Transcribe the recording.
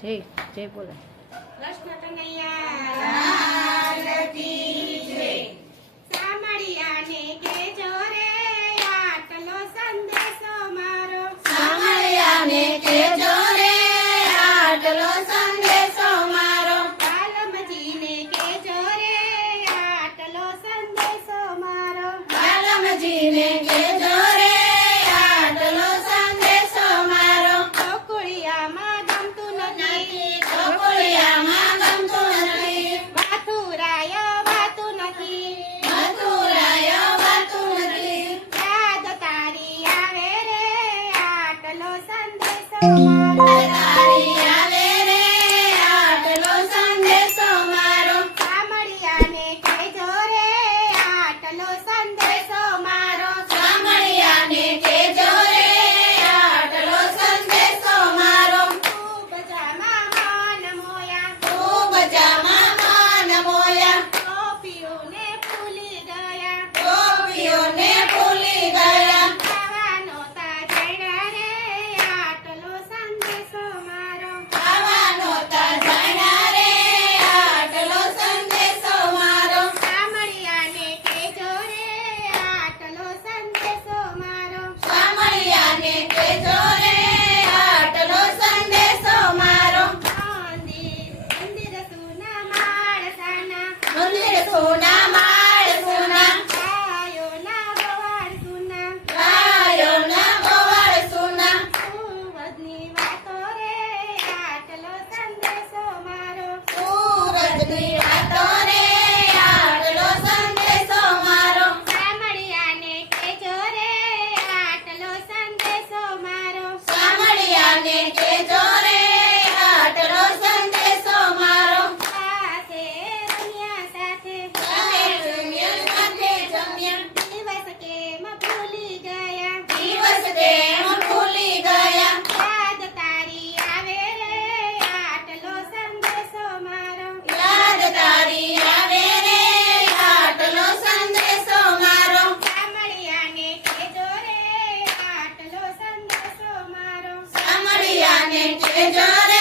જય જય બોલો કૃષ્ણ કનૈયા લાલ કી જય. સામળિયાને કહેજો રે આટલો સંદેશો મારો. સામળિયાને કહેજો રે આટલો સંદેશો મારો. બાલમજીને કહેજો રે આટલો સંદેશો મારો. બાલમજીને કહેજો રે આટલો સંદેશો મારો. ગોકુળિયામાં ગમતું નથી, ગોકુળિયામાં ગમતું નથી, મથુરાય વાતું નથી, મથુરાય વાતું નથી. યાદ તારી આવે રે આટલો સંદેશો મારો. તારી આવે રે આટલો સંદેશો મારો. સામળિયાને કહેજો રે આટલો સંદેશો મારો. સામળિયાને કહેજો રે આટલો સંદેશો મારો. ખૂબ જામાં મન મોયા, ખૂબ જામાં માન મોયા, ગોપીઓને ભૂલી ગયા, ગોપીઓને ભૂલી ગયા. ખાવાનો તા જણ્યા રે આટલો સંદેશો મારો. ખાવાનો તા જાણ્યા રે આટલો સંદેશો મારો. સામળિયાને કહેજો રે આટલો સંદેશો મારો. સામળિયાને કહેજો રે આટલો સંદેશો મારો. મંદિર સુના માળસાના, મંદિર સોના માળ સોના, ગાયોના ગવાળ સુના, ગાયોના ગોવાળ સોના. સુવદની વાતો રે આટલો સંદેશો મારો. સૂરજની વાતો રે આટલો સંદેશો મારો. સામળિયાને કહેજો રે આટલો સંદેશો મારો. સામળિયાને કહેજો રે આટલો સંદેશો મારો. સાથે રમ્યા સાથે, સાથે રમ્યા સાથે જમ્યા, દિવસ કેમ ભૂલી ગયા, દિવસ કેમ ભૂલી ગયા. યાદ તારી આવે રે આટલો સંદેશો મારો. યાદ તારી આવે રે આટલો સંદેશો મારો. સામળિયાને કહેજો રે આટલો સંદેશો મારો. સામળિયાને કહેજો રે